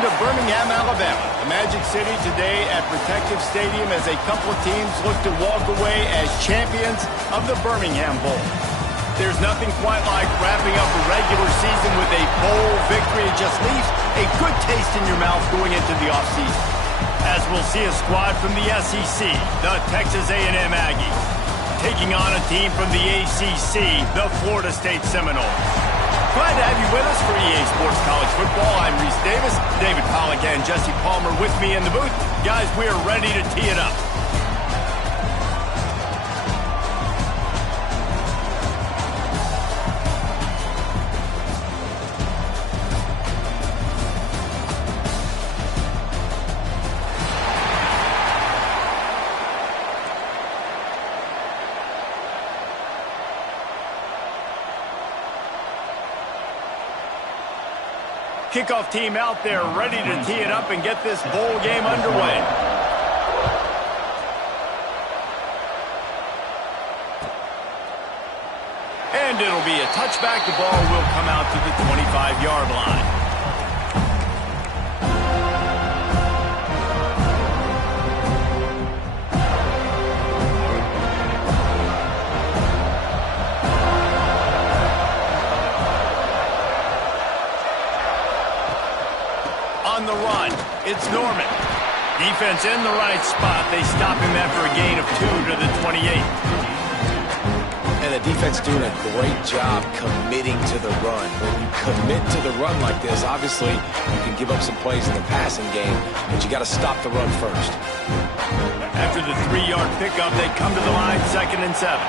Welcome to Birmingham, Alabama, the Magic City today at Protective Stadium as a couple of teams look to walk away as champions of the Birmingham Bowl. There's nothing quite like wrapping up a regular season with a bowl victory. It just leaves a good taste in your mouth going into the offseason. As we'll see a squad from the SEC, the Texas A&M Aggies, taking on a team from the ACC, the Florida State Seminoles. Glad to have you with us for EA Sports College Football. I'm Reese Davis, David Pollack and Jesse Palmer with me in the booth. Guys, we are ready to tee it up. Kickoff team out there ready to tee it up and get this bowl game underway. And it'll be a touchback. The ball will come out to the 25-yard line. On the run, it's Norman. Defense in the right spot. They stop him after a gain of 2 to the 28. And the defense doing a great job committing to the run. When you commit to the run like this, obviously you can give up some plays in the passing game, but you got to stop the run first. After the 3-yard pickup, they come to the line, 2nd and 7.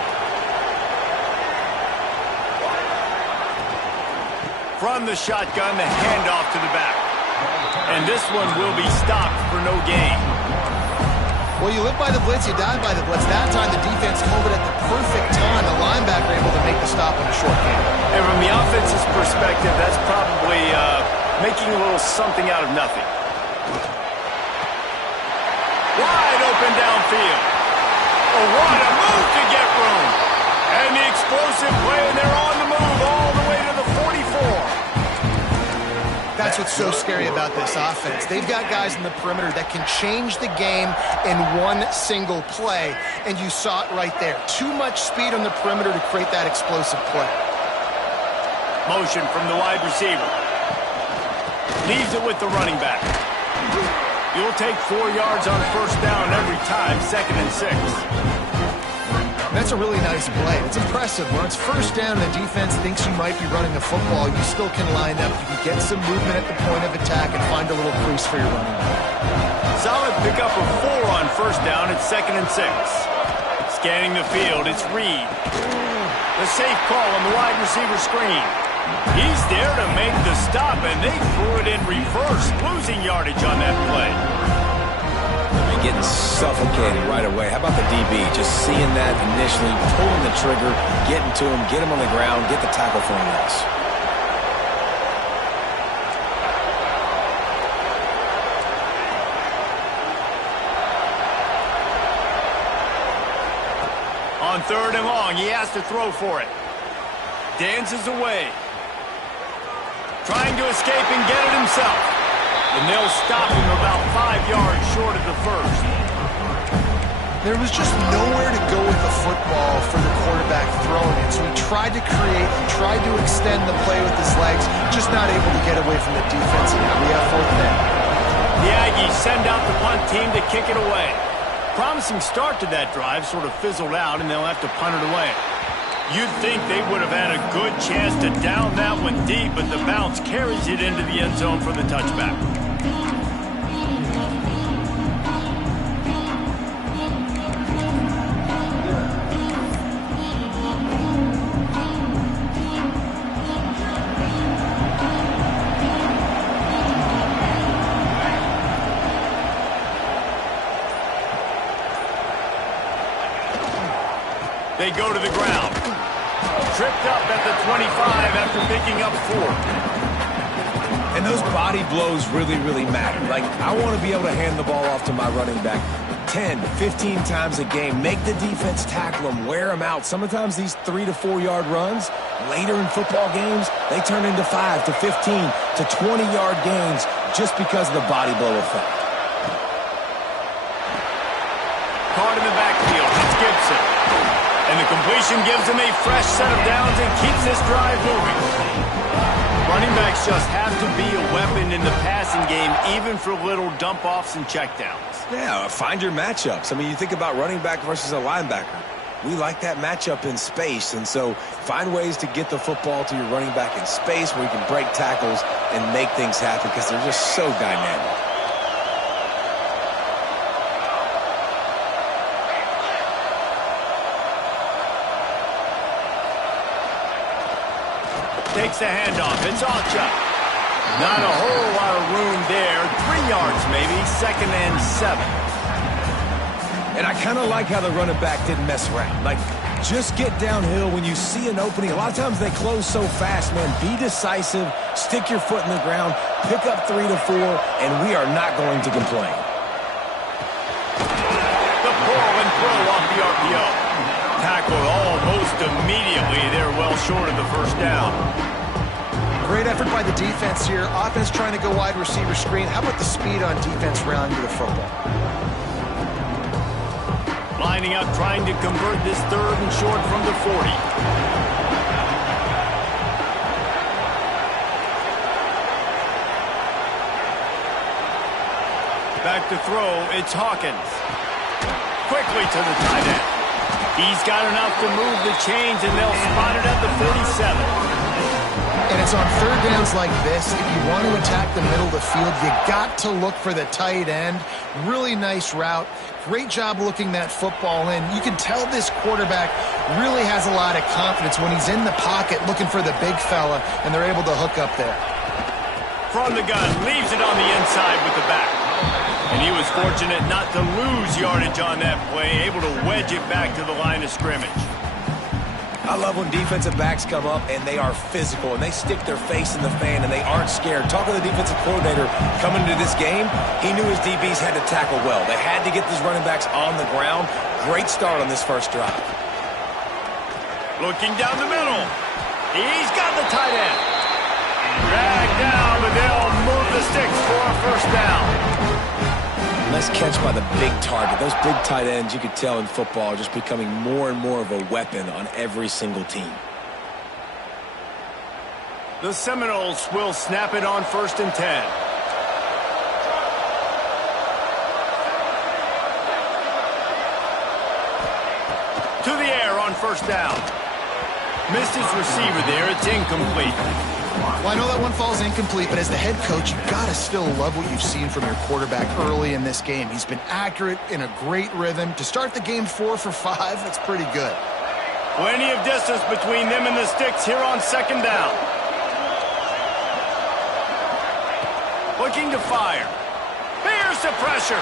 From the shotgun, the handoff to the back. And this one will be stopped for no gain. Well, you live by the blitz, you die by the blitz. That time the defense called it at the perfect time. The linebacker able to make the stop on a short game. And from the offense's perspective, that's probably making a little something out of nothing. Wide open downfield. Oh, what a move to get room. And the explosive play, and they're on the move all the way to the 44. That's what's so scary about this offense. They've got guys in the perimeter that can change the game in one single play, and you saw it right there. Too much speed on the perimeter to create that explosive play. Motion from the wide receiver. Leaves it with the running back. You'll take 4 yards on first down every time, 2nd and 6. That's a really nice play. It's impressive. When it's first down and the defense thinks you might be running a football, you still can line up. You can get some movement at the point of attack and find a little crease for your running back. Solid pickup of 4 on first down. It's 2nd and 6. Scanning the field, it's Reed. The safe call on the wide receiver screen. He's there to make the stop, and they threw it in reverse, losing yardage on that play. Getting suffocated right away. How about the DB? Just seeing that initially, pulling the trigger, getting to him, get him on the ground, get the tackle for him else. On 3rd and long, he has to throw for it. Dances away. Trying to escape and get it himself. And they'll stop him about 5 yards short of the first. There was just nowhere to go with the football for the quarterback throwing it. So he tried to create and tried to extend the play with his legs, just not able to get away from the defense. And now we have 4th down. The Aggies send out the punt team to kick it away. Promising start to that drive, sort of fizzled out, and they'll have to punt it away. You'd think they would have had a good chance to down that one deep, but the bounce carries it into the end zone for the touchback. They go to the ground. Tripped up at the 25 after picking up 4. And those body blows really, really matter. Like, I want to be able to hand the ball off to my running back 10, 15 times a game. Make the defense tackle them, wear them out. Sometimes these 3 to 4 yard runs, later in football games, they turn into 5 to 15 to 20-yard gains just because of the body blow effect. Caught in the backfield. It's Gibson. And the completion gives him a fresh set of downs and keeps this drive moving. Running backs just have to be a weapon in the passing game, even for little dump-offs and checkdowns. Yeah, find your matchups. I mean, you think about running back versus a linebacker. We like that matchup in space, and so find ways to get the football to your running back in space where you can break tackles and make things happen because they're just so dynamic. Takes the handoff. It's Archer. Not a whole lot of room there. 3 yards maybe. 2nd and 7. And I kind of like how the running back didn't mess around. Like, just get downhill when you see an opening. A lot of times they close so fast, man. Be decisive. Stick your foot in the ground. Pick up 3 to 4, and we are not going to complain. The pull and throw off the RPO. Tackled almost immediately. They're well short of the first down. Great effort by the defense here. Offense trying to go wide receiver screen. How about the speed on defense rallying to the football? Lining up, trying to convert this 3rd and short from the 40. Back to throw. It's Hawkins. Quickly to the tight end. He's got enough to move the chains, and they'll spot it at the 47. And it's on 3rd downs like this. If you want to attack the middle of the field, you got to look for the tight end. Really nice route. Great job looking that football in. You can tell this quarterback really has a lot of confidence when he's in the pocket looking for the big fella, and they're able to hook up there. From the gun, leaves it on the inside with the back. And he was fortunate not to lose yardage on that play, able to wedge it back to the line of scrimmage. I love when defensive backs come up and they are physical and they stick their face in the fan and they aren't scared. Talking to the defensive coordinator coming into this game, he knew his DBs had to tackle well. They had to get these running backs on the ground. Great start on this first drive. Looking down the middle. He's got the tight end. Dragged down, but they'll move the sticks for a first down. Nice catch by the big target. Those big tight ends, you could tell in football, are just becoming more and more of a weapon on every single team. The Seminoles will snap it on 1st and 10. To the air on 1st down. Missed his receiver there. It's incomplete. Well, I know that one falls incomplete, but as the head coach, you've got to still love what you've seen from your quarterback early in this game. He's been accurate in a great rhythm. To start the game 4 for 5, that's pretty good. Plenty of distance between them and the sticks here on 2nd down. Looking to fire. Bears the pressure.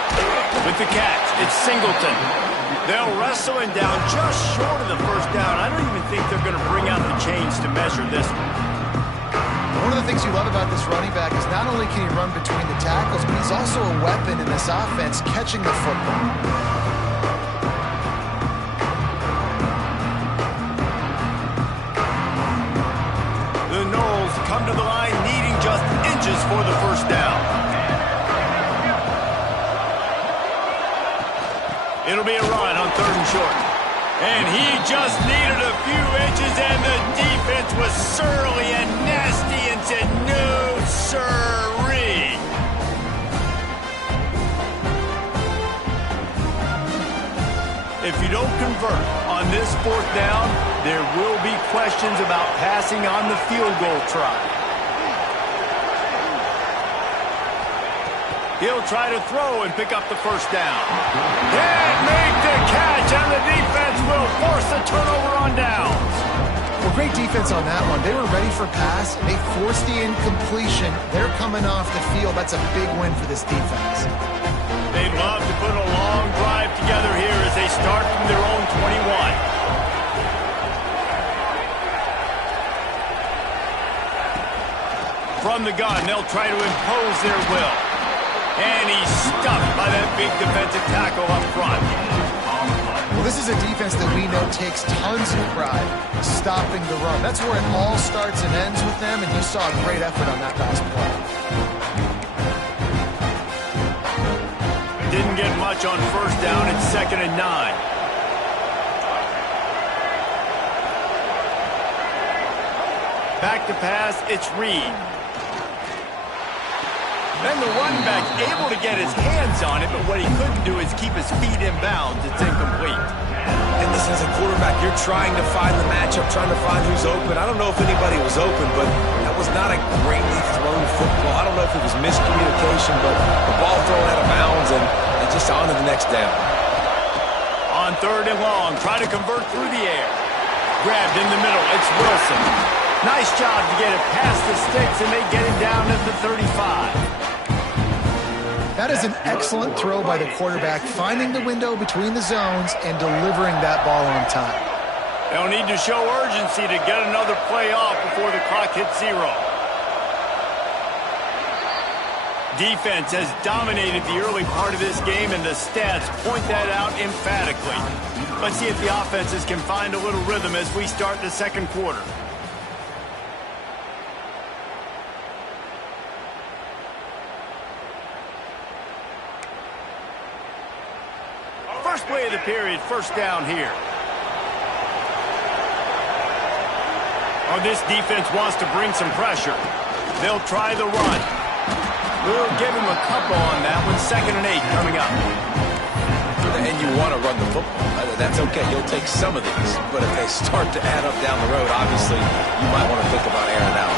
With the catch, it's Singleton. They'll wrestle him down just short of the first down. I don't even think they're going to bring out the chains to measure this one. One of the things you love about this running back is not only can he run between the tackles, but he's also a weapon in this offense catching the football. The Noles come to the line needing just inches for the first down. It'll be a run on 3rd and short. And he just needed a few inches, and the defense was surly and nasty and said, no, sirree. If you don't convert on this 4th down, there will be questions about passing on the field goal try. He'll try to throw and pick up the first down. Can't make the catch, and the defense will force the turnover on downs. Well, great defense on that one. They were ready for pass. They forced the incompletion. They're coming off the field. That's a big win for this defense. They'd love to put a long drive together here as they start from their own 21. From the gun, they'll try to impose their will. And he's stuffed by that big defensive tackle up front. Well, this is a defense that we know takes tons of pride stopping the run. That's where it all starts and ends with them, and you saw a great effort on that last play. Didn't get much on first down. It's 2nd and 9. Back to pass, it's Reed. Then the running back able to get his hands on it, but what he couldn't do is keep his feet in bounds. It's incomplete. And listen, as a quarterback, you're trying to find the matchup, trying to find who's open. I don't know if anybody was open, but that was not a greatly thrown football. I don't know if it was miscommunication, but the ball thrown out of bounds and just on to the next down. On 3rd and long, try to convert through the air. Grabbed in the middle, it's Wilson. Nice job to get it past the sticks, and they get him down at the 35. That is an excellent throw by the quarterback, finding the window between the zones and delivering that ball on time. They'll need to show urgency to get another play off before the clock hits 0. Defense has dominated the early part of this game, and the stats point that out emphatically. Let's see if the offenses can find a little rhythm as we start the 2nd quarter. First play of the period, first down here. Oh, this defense wants to bring some pressure. They'll try the run. We'll give him a couple on that one. 2nd and 8 coming up. And you want to run the football. That's okay. You'll take some of these. But if they start to add up down the road, obviously, you might want to think about airing out.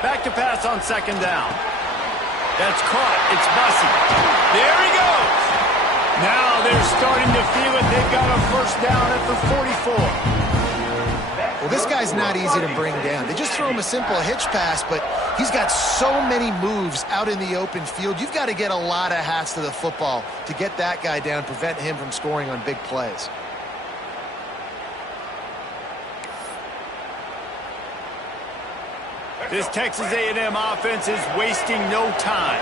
Back to pass on 2nd down. That's caught. It's Bussey. There he goes. Now they're starting to feel it. They've got a first down at the 44. Well, this guy's not easy to bring down. They just throw him a simple hitch pass, but he's got so many moves out in the open field. You've got to get a lot of hats to the football to get that guy down, prevent him from scoring on big plays. This Texas A&M offense is wasting no time.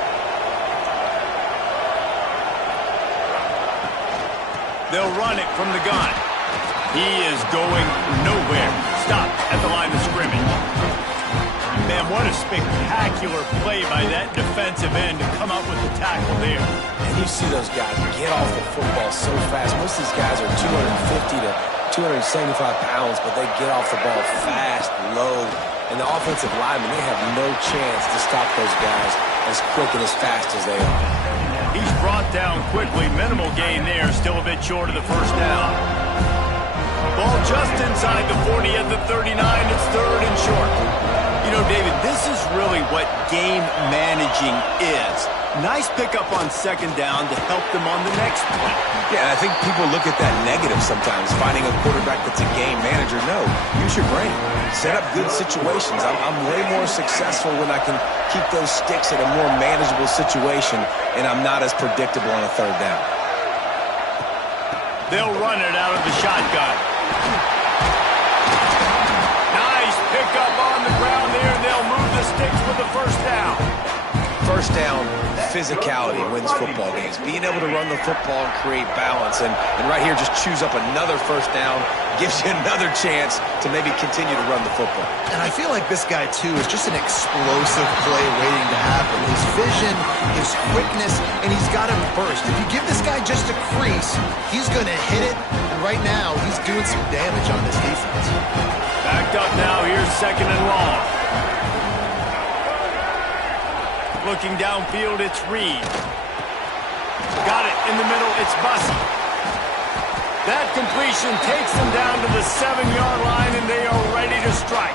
They'll run it from the gun. He is going nowhere. Stop at the line of scrimmage. Man, what a spectacular play by that defensive end to come up with the tackle there. And you see those guys get off the football so fast. Most of these guys are 250 to 275 pounds, but they get off the ball fast, low. And the offensive linemen, they have no chance to stop those guys as quick and as fast as they are. He's brought down quickly. Minimal gain there. Still a bit short of the first down. Ball just inside the 40 at the 39. It's 3rd and short. You know, David, this is really what game managing is. Nice pickup on 2nd down to help them on the next play. Yeah, I think people look at that negative sometimes, finding a quarterback that's a game manager. No, use your brain. Set up good situations. I'm way more successful when I can keep those sticks at a more manageable situation, and I'm not as predictable on a 3rd down. They'll run it out of the shotgun. Nice pickup on the ground there. They'll move the sticks with the first down. First down, physicality wins football games. Being able to run the football and create balance. And right here, just choose up another first down, gives you another chance to maybe continue to run the football. And I feel like this guy, too, is just an explosive play waiting to happen. His vision, his quickness, and he's got him burst. If you give this guy just a crease, he's going to hit it. And right now, he's doing some damage on this defense. Backed up now. Here's 2nd and long. Looking downfield, it's Reed. Got it in the middle, it's Bussey. That completion takes them down to the 7-yard line, and they are ready to strike.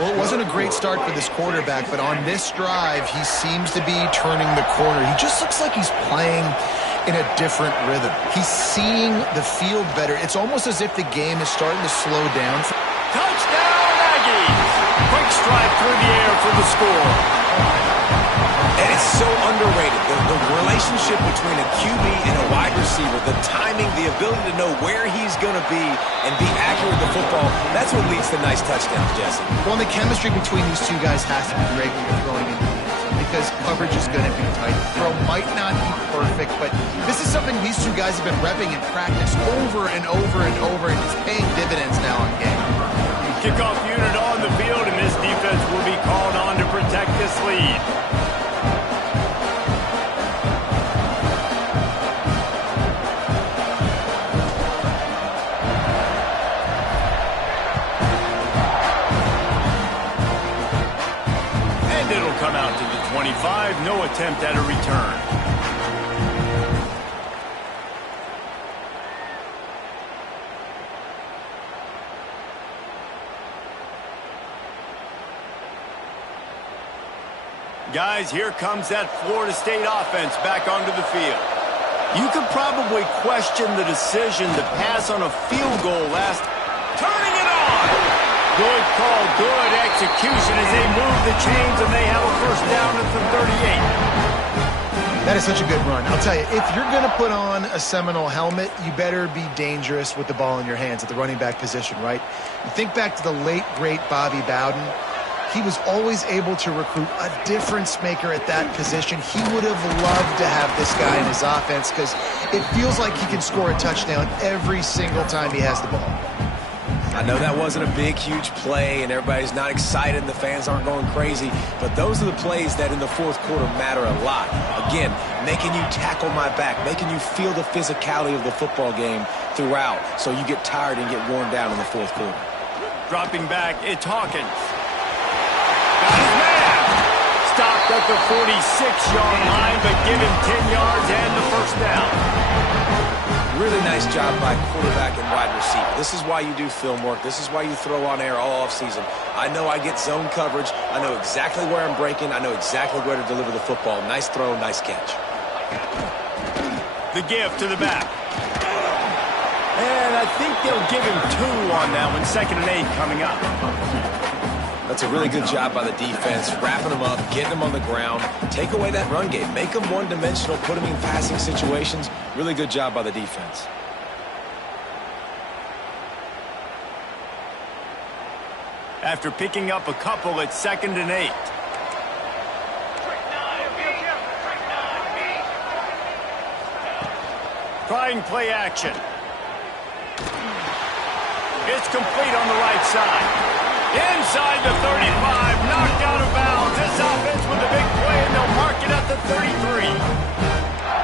Well, it wasn't a great start for this quarterback, but on this drive, he seems to be turning the corner. He just looks like he's playing in a different rhythm. He's seeing the field better. It's almost as if the game is starting to slow down. Touchdown, Aggies! Quick strike through the air for the score. And it's so underrated. The relationship between a QB and a wide receiver receiver. The timing, the ability to know where he's going to be and be accurate with the football, that's what leads to nice touchdowns, Jesse. Well, the chemistry between these two guys has to be great when you're throwing into the end zone because coverage is going to be tight. The throw might not be perfect, but this is something these two guys have been repping in practice over and over and over, and it's paying dividends now on game. Kickoff unit on the field, and this defense will be called on to protect this lead. And it'll come out to the 25. No attempt at a return. Guys, here comes that Florida State offense back onto the field. You could probably question the decision to pass on a field goal last. Turning it on! Good call, good execution as they move the chains, and they have a first down at the 38. That is such a good run. I'll tell you, if you're going to put on a Seminole helmet, you better be dangerous with the ball in your hands at the running back position, right? You think back to the late, great Bobby Bowden. He was always able to recruit a difference maker at that position. He would have loved to have this guy in his offense because it feels like he can score a touchdown every single time he has the ball. I know that wasn't a big, huge play, and everybody's not excited, and the fans aren't going crazy, but those are the plays that in the fourth quarter matter a lot. Again, making you tackle my back, making you feel the physicality of the football game throughout so you get tired and get worn down in the fourth quarter. Dropping back, it's Hawkins. Got his man. Stopped at the 46-yard line, but give him 10 yards and the first down. Really nice job by quarterback and wide receiver. This is why you do film work. This is why you throw on air all offseason. I know I get zone coverage. I know exactly where I'm breaking. I know exactly where to deliver the football. Nice throw, nice catch. The give to the back. And I think they'll give him 2 on that one. 2nd and 8 coming up. That's a really good job by the defense, wrapping them up, getting them on the ground. Take away that run game. Make them one-dimensional, put them in passing situations. Really good job by the defense. After picking up a couple, it's 2nd and 8. Trying play action. It's complete on the right side. Inside the 35, knocked out of bounds. This offense with a big play, and they'll mark it at the 33.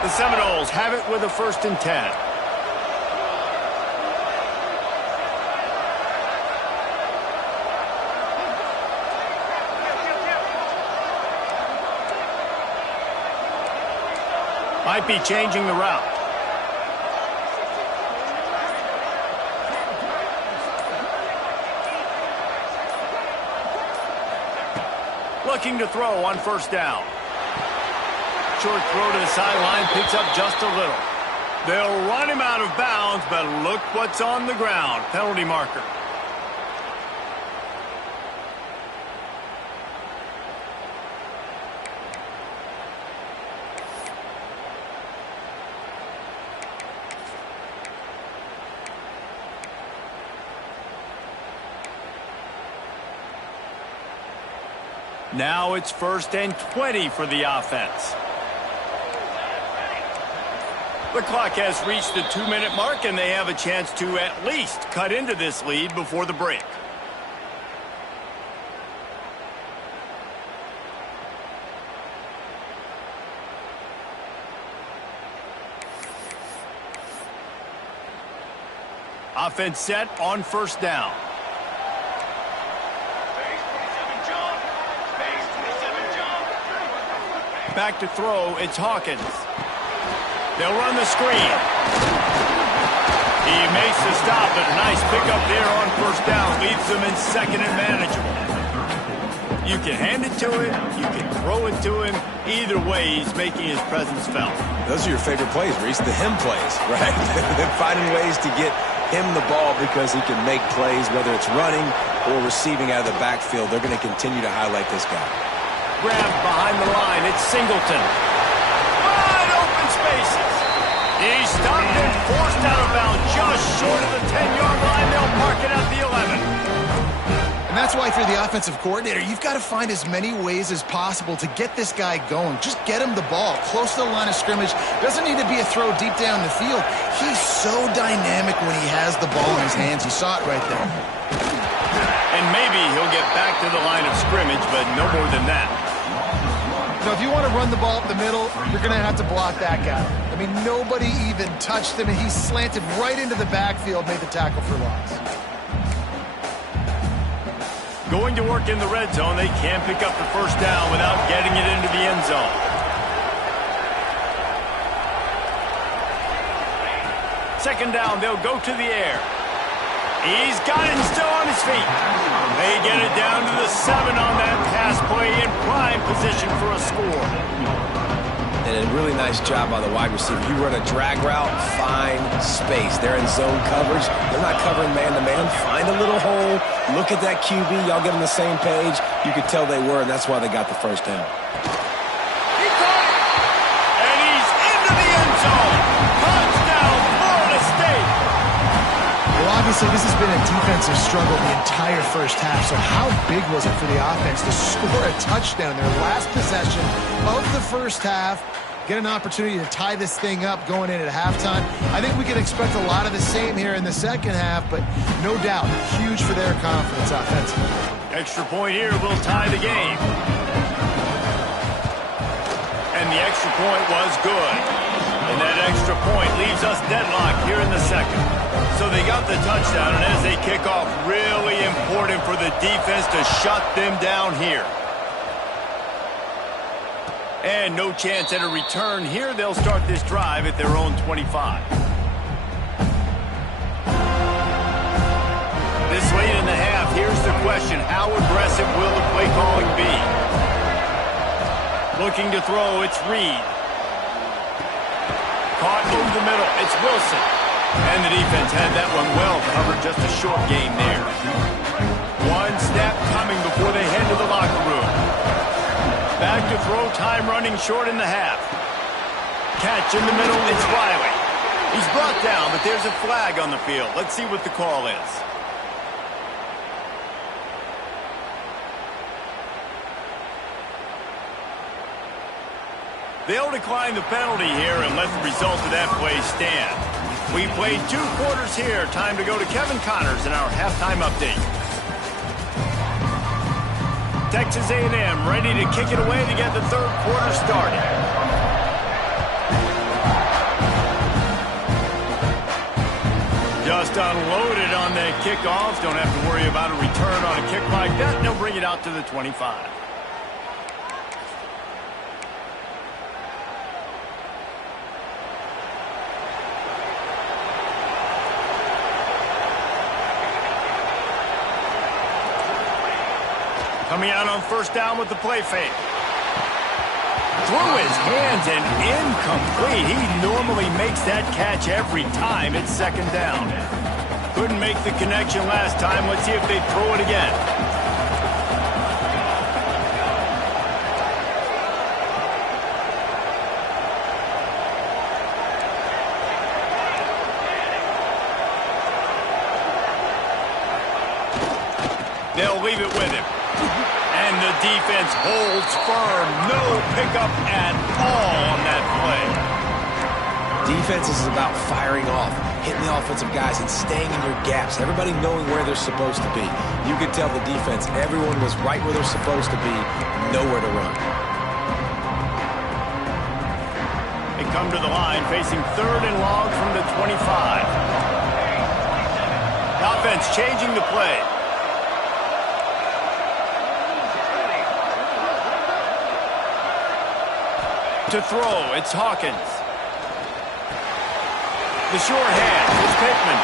The Seminoles have it with a 1st and 10. Might be changing the route. Looking to throw on 1st down. Short throw to the sideline, picks up just a little. They'll run him out of bounds, but look what's on the ground. Penalty marker. Now it's 1st and 20 for the offense. The clock has reached the 2-minute mark, and they have a chance to at least cut into this lead before the break. Offense set on 1st down. Back to throw, it's Hawkins. They'll run the screen. He makes the stop, but a nice pickup there on 1st down. Leaves them in 2nd and manageable. You can hand it to him, you can throw it to him. Either way, he's making his presence felt. Those are your favorite plays, Reese, the him plays, right? They're finding ways to get him the ball because he can make plays, whether it's running or receiving out of the backfield. They're going to continue to highlight this guy. Grab behind the line. It's Singleton. Wide open spaces. He stopped Just out of bounds, just short of the 10-yard line. They'll mark it at the 11. And that's why if you're the offensive coordinator, you've got to find as many ways as possible to get this guy going. Just get him the ball close to the line of scrimmage. Doesn't need to be a throw deep down the field. He's so dynamic when he has the ball in his hands. You saw it right there. And maybe he'll get back to the line of scrimmage, but no more than that. Now, if you want to run the ball up the middle, you're going to have to block that guy. I mean, nobody even touched him, and he slanted right into the backfield, made the tackle for loss. Going to work in the red zone, they can't pick up the first down without getting it into the end zone. Second down, they'll go to the air. He's got it and still on his feet. They get it down to the 7 on that pass play in prime position for a score. And a really nice job by the wide receiver. You run a drag route, find space. They're in zone coverage. They're not covering man-to-man. Find a little hole. Look at that QB. Y'all get on the same page. You could tell they were, and that's why they got the first down. He caught it! And he's into the end zone. Touchdown, Florida State! Well, obviously, this has been a defensive struggle the entire first half, so how big was it for the offense to score a touchdown, their last possession of the first half, get an opportunity to tie this thing up going in at halftime? I think we can expect a lot of the same here in the second half, but no doubt, huge for their confidence offensively. Extra point here will tie the game. And the extra point was good. And that extra point leaves us deadlocked here in the second. So they got the touchdown, and as they kick off, really important for the defense to shut them down here. And no chance at a return here. They'll start this drive at their own 25. This late in the half, here's the question. How aggressive will the play calling be? Looking to throw, it's Reed. Caught over the middle, it's Wilson. And the defense had that one well covered, just a short game there. One snap coming before they head to the locker room. Back to throw, time running short in the half. Catch in the middle, it's Riley. He's brought down, but there's a flag on the field. Let's see what the call is. They'll decline the penalty here and let the result of that play stand. We played 2 quarters here. Time to go to Kevin Connors in our halftime update. Texas A&M ready to kick it away to get the third quarter started. Just unloaded on the kickoff. Don't have to worry about a return on a kick like that. They'll bring it out to the 25. Coming out on first down with the play fake. Through his hands and incomplete. He normally makes that catch every time. It's second down. Couldn't make the connection last time. Let's see if they throw it again. They'll leave it with him. And the defense holds firm. No pickup at all on that play. Defense is about firing off, hitting the offensive guys and staying in your gaps. Everybody knowing where they're supposed to be. You could tell the defense, everyone was right where they're supposed to be, nowhere to run. They come to the line facing third and long from the 25. The offense changing the play. To throw, it's Hawkins. The short hand, it's Pittman.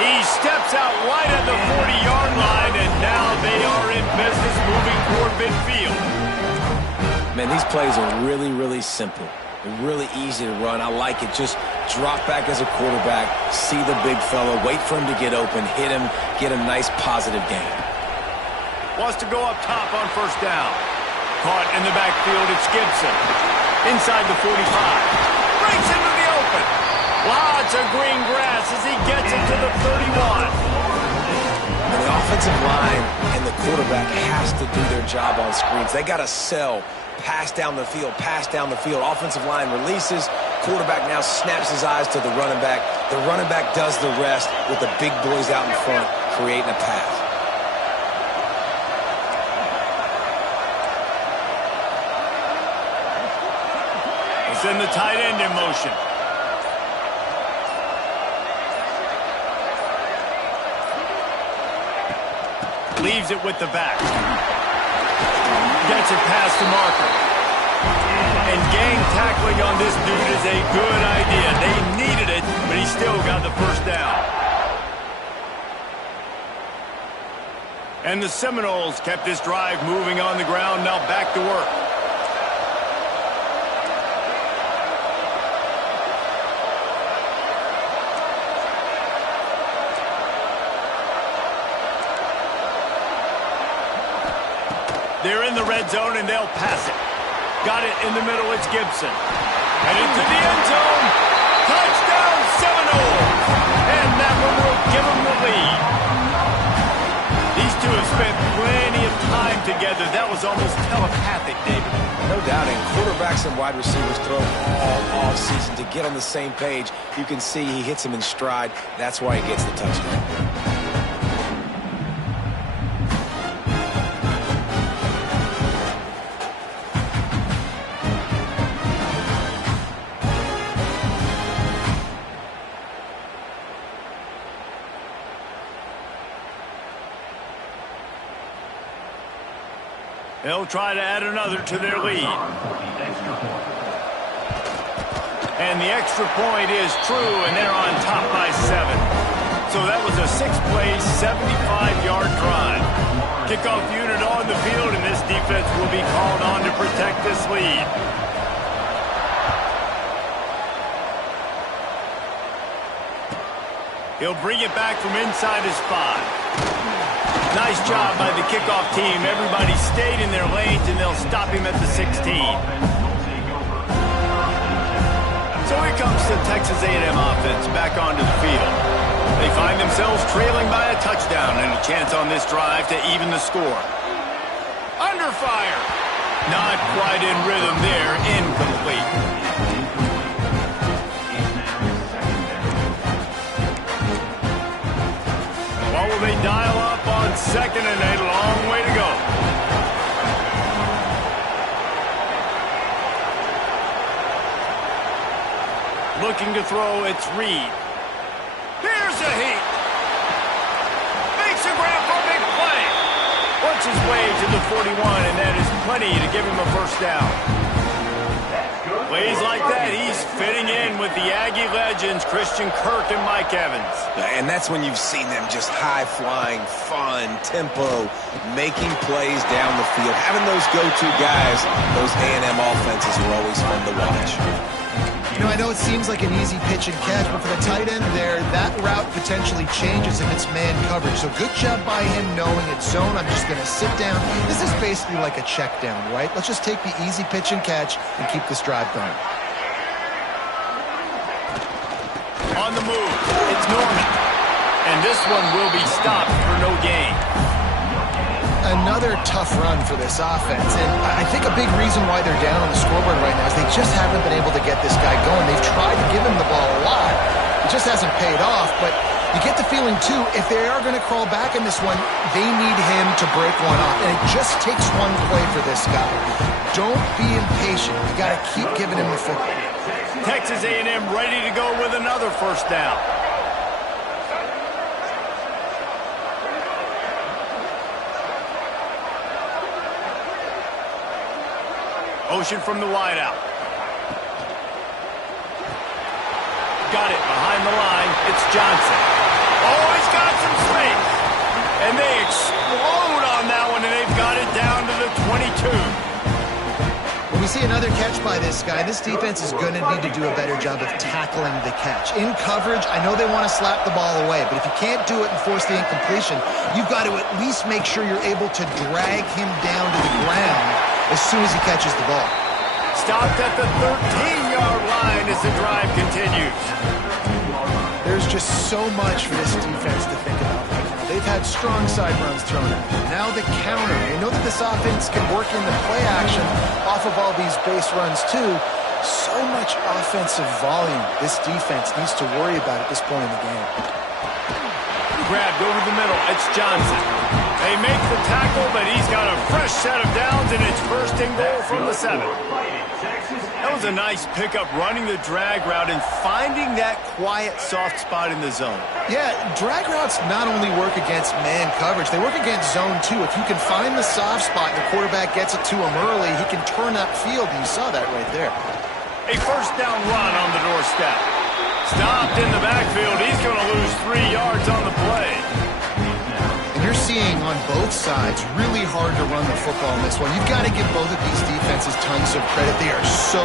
He steps out wide at the 40-yard line, and now they are in business moving toward midfield. Man, these plays are really, really simple. They're really easy to run. I like it. Just drop back as a quarterback, see the big fella, wait for him to get open, hit him, get a nice positive gain. Wants to go up top on first down. Caught in the backfield, it's Gibson. Inside the 45. Breaks into the open. Lots of green grass. gets it to the 31. The offensive line and the quarterback has to do their job on screens. They got to sell. Pass down the field, pass down the field. Offensive line releases. Quarterback now snaps his eyes to the running back. The running back does the rest with the big boys out in front, creating a pass. Send the tight end in motion. Leaves it with the back. Gets it past the marker. And gang tackling on this dude is a good idea. They needed it, but he still got the first down. And the Seminoles kept this drive moving on the ground. Now back to work. They're in the red zone, and they'll pass it. Got it in the middle. It's Gibson. And into the end zone. Touchdown, Seminoles. And that one will give them the lead. These two have spent plenty of time together. That was almost telepathic, David. No doubting. Quarterbacks and wide receivers throw all off season to get on the same page. You can see he hits them in stride. That's why he gets the touchdown. They'll try to add another to their lead. And the extra point is true, and they're on top by 7. So that was a 6-play, 75-yard drive. Kickoff unit on the field, and this defense will be called on to protect this lead. He'll bring it back from inside his 5. Nice job by the kickoff team. Everybody stayed in their lanes, and they'll stop him at the 16. So here comes the Texas A&M offense back onto the field. They find themselves trailing by a touchdown and a chance on this drive to even the score. Under fire. Not quite in rhythm there. Incomplete. What will they dial up on second and a long way to go? Looking to throw, it's Reed. Here's a heat. Makes a grab for a big play. Works his way to the 41, and that is plenty to give him a first down. Plays like that, he's fitting in with the Aggie legends, Christian Kirk and Mike Evans. And that's when you've seen them just high-flying, fun, tempo, making plays down the field. Having those go-to guys, those A&M offenses are always fun to watch. You know, I know it seems like an easy pitch and catch, but for the tight end there, that route potentially changes if it's man coverage. So good job by him knowing it's zone. I'm just going to sit down. This is basically like a check down, right? Let's just take the easy pitch and catch and keep this drive going. On the move, it's Norman. And this one will be stopped for no gain. Another tough run for this offense, and I think a big reason why they're down on the scoreboard right now is they just haven't been able to get this guy going. They've tried to give him the ball a lot. It just hasn't paid off, but you get the feeling, too, if they are going to crawl back in this one, they need him to break one off, and it just takes one play for this guy. Don't be impatient. You got to keep giving him the football. Texas A&M ready to go with another first down. Motion from the wideout. Got it behind the line. It's Johnson. Oh, he's got some space. And they explode on that one, and they've got it down to the 22. When we see another catch by this guy, this defense is going to need to do a better job of tackling the catch. In coverage, I know they want to slap the ball away, but if you can't do it and force the incompletion, you've got to at least make sure you're able to drag him down to the ground as soon as he catches the ball. Stopped at the 13-yard line as the drive continues. There's just so much for this defense to think about right now. They've had strong side runs thrown at them. Now the counter. They know that this offense can work in the play action off of all these base runs too. So much offensive volume this defense needs to worry about at this point in the game. Grabbed over the middle. It's Johnson. They make the tackle, but he's got a fresh set of downs, and it's first and goal from the 7. That was a nice pickup, running the drag route and finding that quiet, soft spot in the zone. Yeah, drag routes not only work against man coverage, they work against zone too. If you can find the soft spot and the quarterback gets it to him early, he can turn upfield, and you saw that right there. A first down run on the doorstep. Stopped in the backfield. He's going to lose 3 yards on the play. And you're seeing on both sides really hard to run the football in this one. You've got to give both of these defenses tons of credit. They are so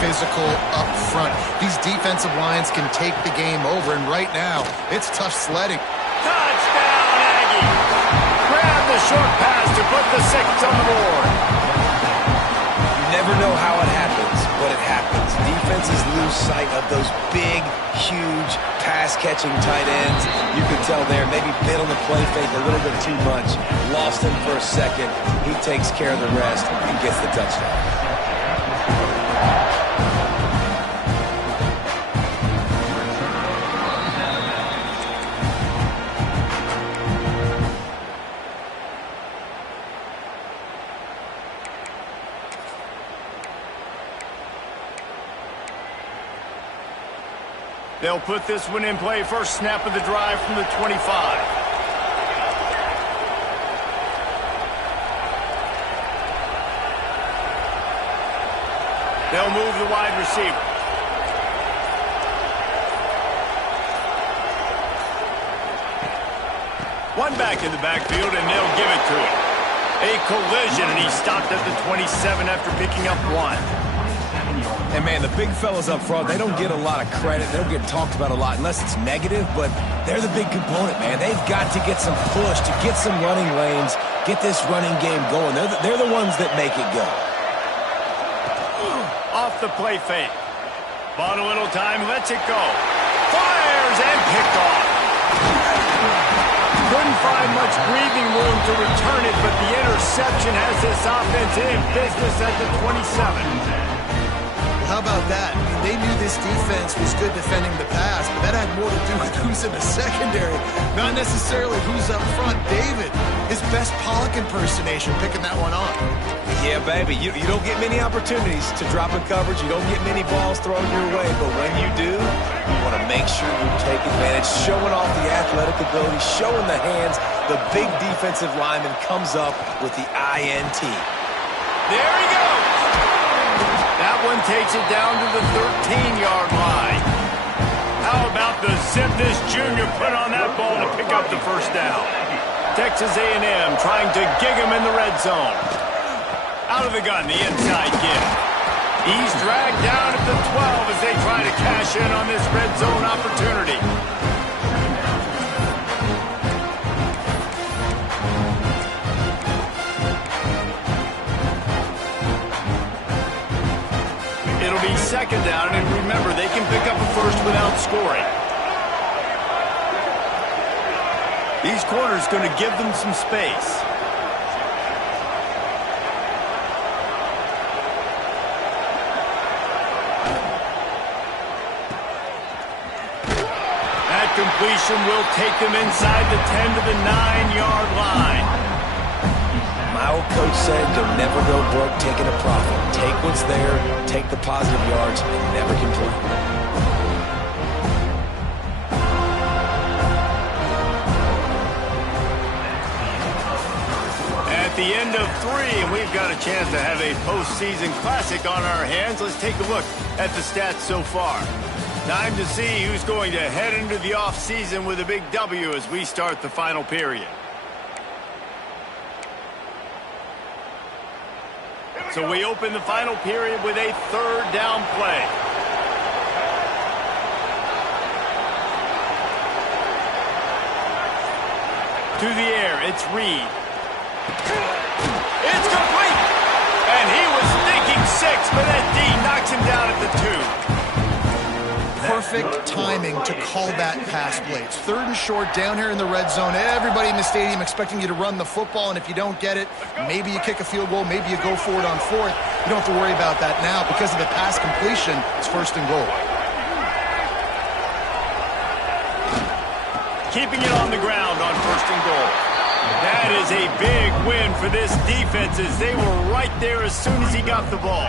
physical up front. These defensive lines can take the game over, and right now, it's tough sledding. Touchdown, Aggie! Grab the short pass to put the 6 on the board. You never know how it happens, but it happens. Defenses lose sight of those big, huge, pass-catching tight ends. You can tell there, maybe bit on the play fake a little bit too much. Lost him for a second. He takes care of the rest and gets the touchdown. They'll put this one in play. First snap of the drive from the 25. They'll move the wide receiver. One back in the backfield, and they'll give it to him. A collision, and he stopped at the 27 after picking up 1. And, man, the big fellas up front, they don't get a lot of credit. They don't get talked about a lot unless it's negative, but they're the big component, man. They've got to get some push, to get some running lanes, get this running game going. They're the ones that make it go. Off the play fake. Bought a little time, lets it go. Fires and picked off. Couldn't find much breathing room to return it, but the interception has this offense in business at the 27. How about that? I mean, they knew this defense was good defending the pass, but that had more to do with who's in the secondary, not necessarily who's up front. David, his best Pollock impersonation, picking that one off. Yeah, baby, you don't get many opportunities to drop in coverage. You don't get many balls thrown your way, but when you do, you want to make sure you take advantage, showing off the athletic ability, showing the hands. The big defensive lineman comes up with the INT. There he goes. That one takes it down to the 13-yard line. How about the zip this junior put on that ball to pick up the first down? Texas A&M trying to gig him in the red zone. Out of the gun, the inside give. He's dragged down at the 12 as they try to cash in on this red zone opportunity. It'll be second down, and remember, they can pick up a first without scoring. These corners going to give them some space. That completion will take them inside the 10 to the 9-yard line. My old coach said you'll never go broke taking a profit. Take what's there, take the positive yards, and never complain. At the end of 3, and we've got a chance to have a postseason classic on our hands. Let's take a look at the stats so far. Time to see who's going to head into the offseason with a big W as we start the final period. So we open the final period with a third down play. To the air, it's Reed. It's complete! And he was thinking 6, but that D knocks him down at the 2. perfect timing to call that pass play. It's 3rd and short down here in the red zone. Everybody in the stadium expecting you to run the football, and if you don't get it, maybe you kick a field goal, maybe you go for it on 4th. You don't have to worry about that now because of the pass completion. It's 1st and goal. Keeping it on the ground on 1st and goal. That is a big win for this defense as they were right there as soon as he got the ball.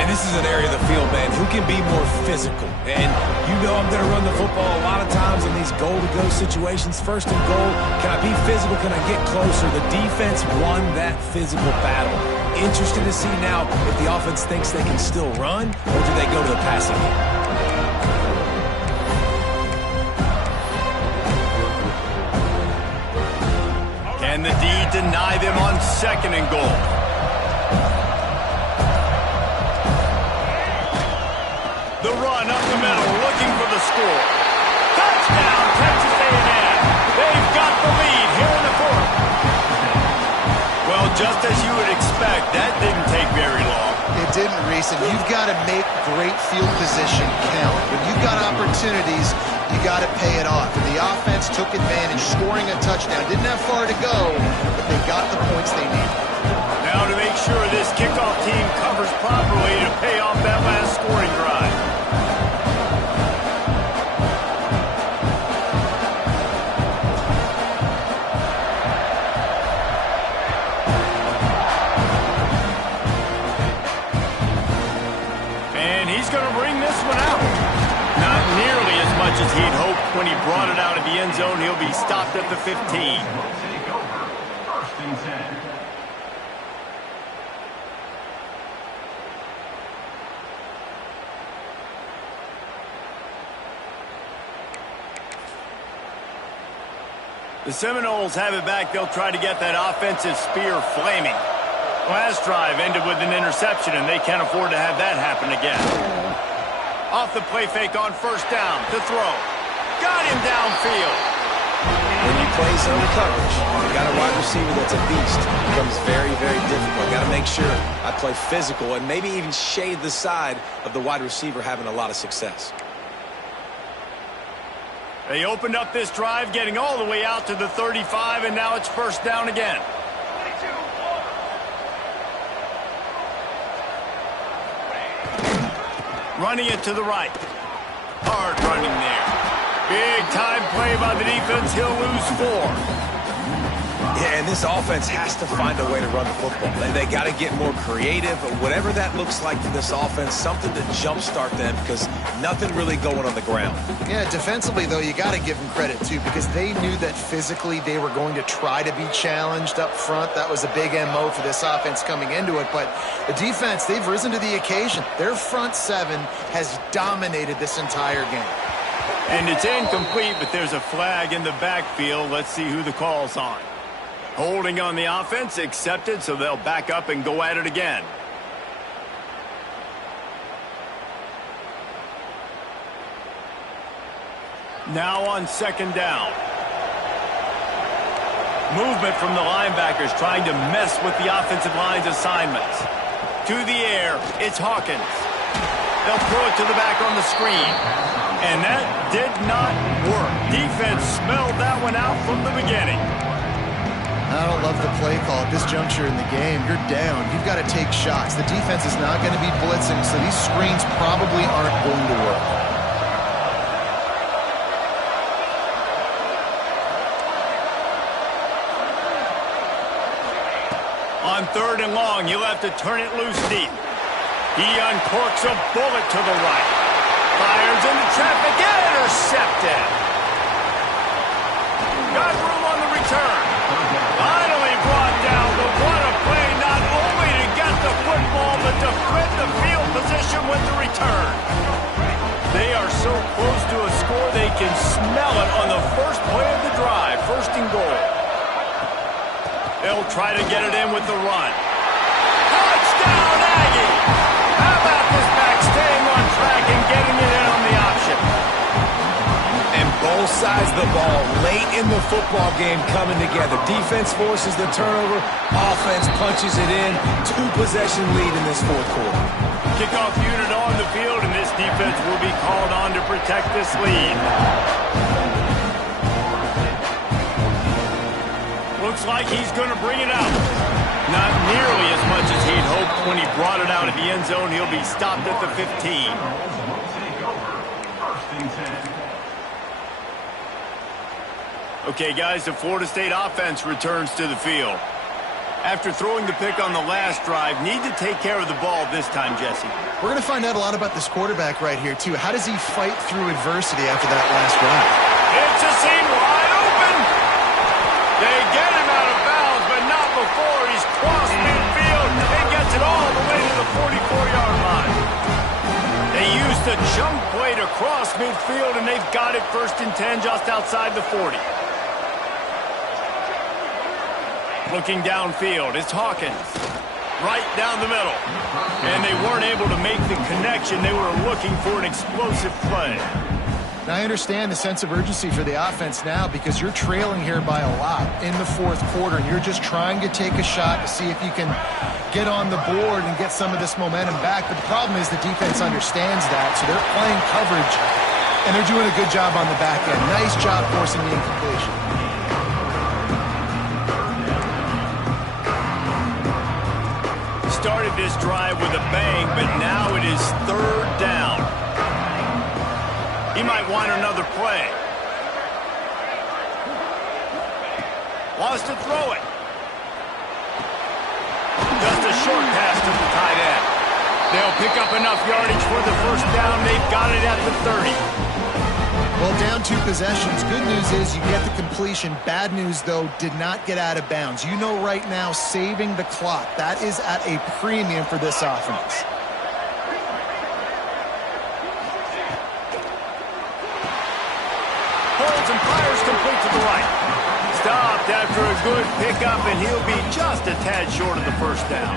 And this is an area of the field, man, who can be more physical. And you know I'm going to run the football a lot of times in these goal-to-go situations. 1st and goal, can I be physical? Can I get closer? The defense won that physical battle. Interested to see now if the offense thinks they can still run, or do they go to the passing game? And the D deny them on 2nd and goal. The run up the middle, looking for the score. Touchdown, Texas A&M. They've got the lead here in the 4th. Well, just as you would expect, that didn't take very long. It didn't, Reese, and you've got to make great field position count. When you've got opportunities, you got to pay it off. And the offense took advantage, scoring a touchdown. Didn't have far to go, but they got the points they needed. Now to make sure this kickoff team covers properly to pay off that last scoring drive. And he's going to bring this one out. Not nearly as much as he'd hoped when he brought it out of the end zone. He'll be stopped at the 15. The Seminoles have it back. They'll try to get that offensive spear flaming. Last drive ended with an interception, and they can't afford to have that happen again. Off the play fake on 1st down to throw. Got him downfield. When you play zone coverage, you got a wide receiver that's a beast. It becomes very, very difficult. Got to make sure I play physical and maybe even shade the side of the wide receiver having a lot of success. They opened up this drive, getting all the way out to the 35, and now it's 1st down again. Running it to the right. Hard running there. Big time play by the defense. He'll lose 4. Yeah, and this offense has to find a way to run the football. They got to get more creative, whatever that looks like for this offense, something to jumpstart them because nothing really going on the ground. Yeah, defensively, though, you got to give them credit, too, because they knew that physically they were going to try to be challenged up front. That was a big MO for this offense coming into it. But the defense, they've risen to the occasion. Their front 7 has dominated this entire game. And it's incomplete, but there's a flag in the backfield. Let's see who the call's on. Holding on the offense, accepted, so they'll back up and go at it again. Now on 2nd down. Movement from the linebackers trying to mess with the offensive line's assignments. To the air, it's Hawkins. They'll throw it to the back on the screen. And that did not work. Defense smelled that one out from the beginning. I don't love the play call at this juncture in the game. You're down. You've got to take shots. The defense is not going to be blitzing, so these screens probably aren't going to work. On 3rd and long, you'll have to turn it loose deep. He uncorks a bullet to the right. Fires into traffic, intercepted. Got room on the return. Finally brought down, but what a play, not only to get the football, but to flip the field position with the return. They are so close to a score, they can smell it on the first play of the drive. 1st and goal. They'll try to get it in with the run. Touchdown, Aggie! How about this back staying on track and getting it in on the option? And both sides of the ball late in the football game coming together. Defense forces the turnover. Offense punches it in. 2-possession lead in this 4th quarter. Kickoff unit on the field, and this defense will be called on to protect this lead. Looks like he's going to bring it out. Not nearly as much as he'd hoped when he brought it out of the end zone. He'll be stopped at the 15. Okay, guys, the Florida State offense returns to the field. After throwing the pick on the last drive, need to take care of the ball this time, Jesse. We're going to find out a lot about this quarterback right here, too. How does he fight through adversity after that last drive? It's a seam wide open. They get him out of bounds, but not before he's crossed midfield and gets it all the way to the 44-yard line. They used the jump play to cross midfield, and they've got it 1st and 10 just outside the 40. Looking downfield, it's Hawkins. Right down the middle. And they weren't able to make the connection. They were looking for an explosive play. Now, I understand the sense of urgency for the offense now because you're trailing here by a lot in the 4th quarter, and you're just trying to take a shot to see if you can get on the board and get some of this momentum back. But the problem is the defense understands that, so they're playing coverage, and they're doing a good job on the back end. Nice job forcing the incompletion. Started this drive with a bang, but now it is 3rd down. He might want another play. Wants to throw it. Just a short pass to the tight end. They'll pick up enough yardage for the 1st down. They've got it at the 30. Well, down 2 possessions. Good news is you get the completion. Bad news, though, did not get out of bounds. You know right now, saving the clock. That is at a premium for this offense. Holds and fires complete to the right. Stopped after a good pickup, and he'll be just a tad short of the 1st down.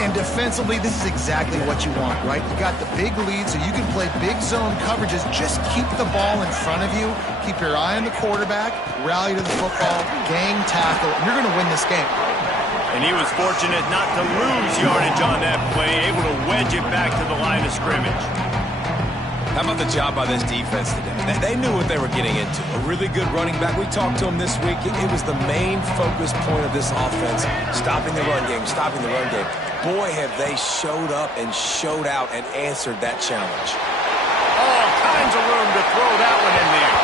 And defensively, this is exactly what you want, right? You got the big lead, so you can play big zone coverages. Just keep the ball in front of you. Keep your eye on the quarterback. Rally to the football. Gang tackle. And you're going to win this game. And he was fortunate not to lose yardage on that play. Able to wedge it back to the line of scrimmage. How about the job by this defense today? They knew what they were getting into. A really good running back. We talked to him this week. It was the main focus point of this offense. Stopping the run game, stopping the run game. Boy, have they showed up and showed out and answered that challenge. All kinds of room to throw that one in there.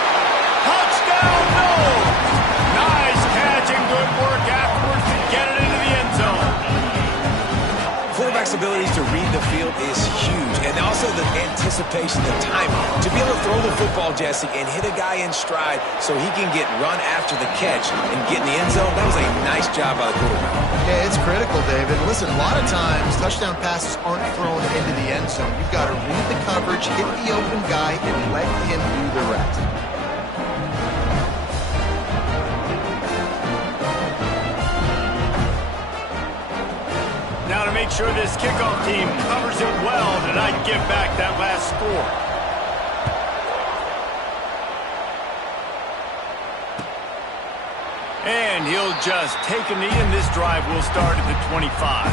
Touchdown, no! Nice catch and good work afterwards to get it into the end zone. Quarterback's abilities to read the field is huge, and also the anticipation, the timing. To be able to throw the football, Jesse, and hit a guy in stride so he can get run after the catch and get in the end zone, that was a nice job by the quarterback. Yeah, it's critical, David. Listen, a lot of times, touchdown passes aren't thrown into the end zone. You've got to read the coverage, hit the open guy, and let him do the rest. Now to make sure this kickoff team covers it well tonight and give back that last score. And he'll just take a knee, and this drive will start at the 25.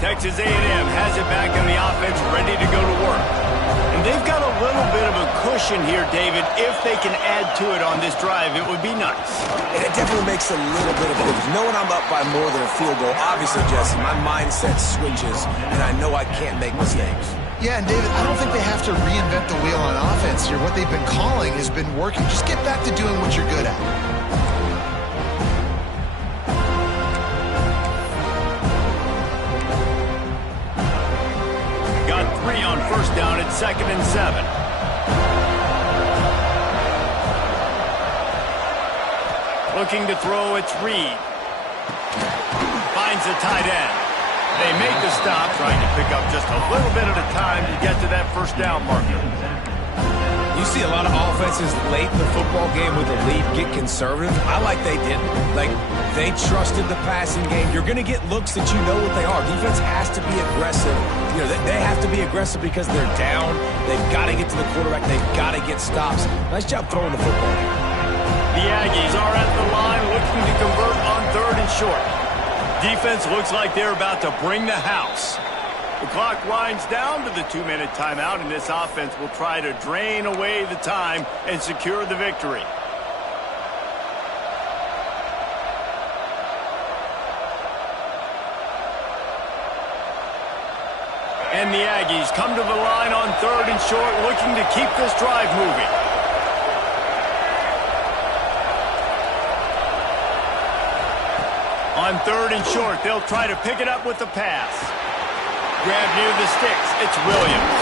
Texas A&M has it back on the offense, ready to go to work. And they've got a little bit of a cushion here, David. If they can add to it on this drive, it would be nice. And it definitely makes a little bit of a difference. Knowing I'm up by more than a field goal, obviously, Jesse, my mindset switches, and I know I can't make mistakes. Yeah, and David, I don't think they have to reinvent the wheel on offense here. What they've been calling has been working. Just get back to doing what you're good at. Got 3 on 1st down at 2nd and 7. Looking to throw, it's Reed. Finds the tight end. They make the stop, trying to pick up just a little bit at a time to get to that 1st down marker. You You see a lot of offenses late in the football game with a lead get conservative. I like they didn't. Like, they trusted the passing game. You're going to get looks that you know what they are. Defense has to be aggressive. You know, they have to be aggressive because they're down. They've got to get to the quarterback. They've got to get stops. Nice job throwing the football. The Aggies are at the line looking to convert on 3rd and short. Defense looks like they're about to bring the house. The clock winds down to the 2-minute timeout, and this offense will try to drain away the time and secure the victory. And the Aggies come to the line on 3rd and short, looking to keep this drive moving. On 3rd and short, they'll try to pick it up with the pass. Grab near the sticks. It's Williams.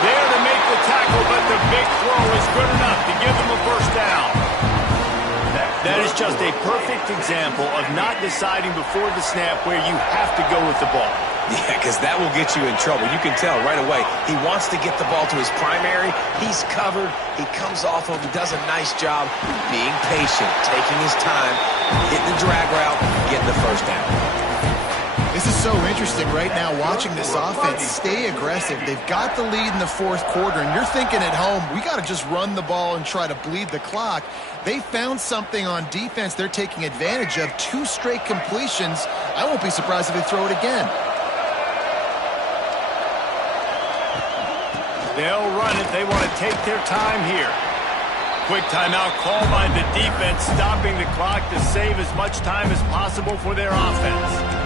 There to make the tackle, but the big throw is good enough to give them a first down. That is just a perfect example of not deciding before the snap where you have to go with the ball. Yeah, because that will get you in trouble. You can tell right away. He wants to get the ball to his primary. He's covered. He comes off of him, does a nice job being patient, taking his time, hitting the drag route, getting the first down. This is so interesting right now watching this offense stay aggressive. They've got the lead in the 4th quarter, and you're thinking at home, we got to just run the ball and try to bleed the clock. They found something on defense they're taking advantage of. 2 straight completions. I won't be surprised if they throw it again. They'll run it. They want to take their time here. Quick timeout called by the defense, stopping the clock to save as much time as possible for their offense.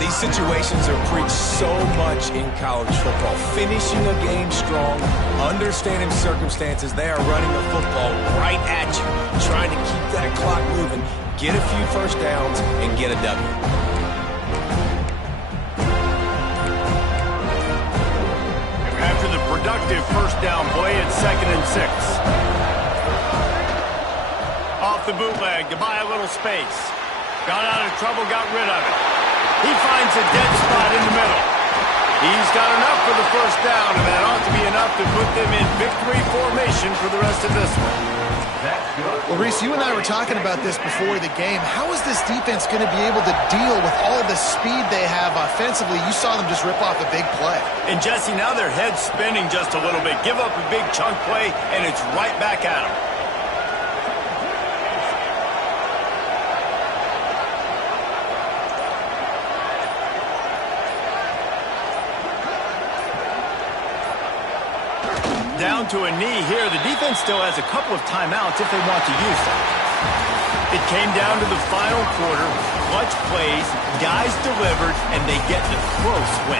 These situations are preached so much in college football. Finishing a game strong, understanding circumstances. They are running the football right at you, trying to keep that clock moving, get a few first downs, and get a W. After the productive first down play, it's 2nd and 6. Off the bootleg to buy a little space. Got out of trouble, got rid of it. He finds a dead spot in the middle. He's got enough for the first down, and that ought to be enough to put them in victory formation for the rest of this one. Well, Reese, you and I were talking about this before the game. How is this defense going to be able to deal with all the speed they have offensively? You saw them just rip off a big play. And, Jesse, now their head's spinning just a little bit. Give up a big chunk play, and it's right back at them. Down to a knee here. The defense still has a couple of timeouts if they want to use them. It came down to the final quarter. Clutch plays, guys delivered, and they get the close win.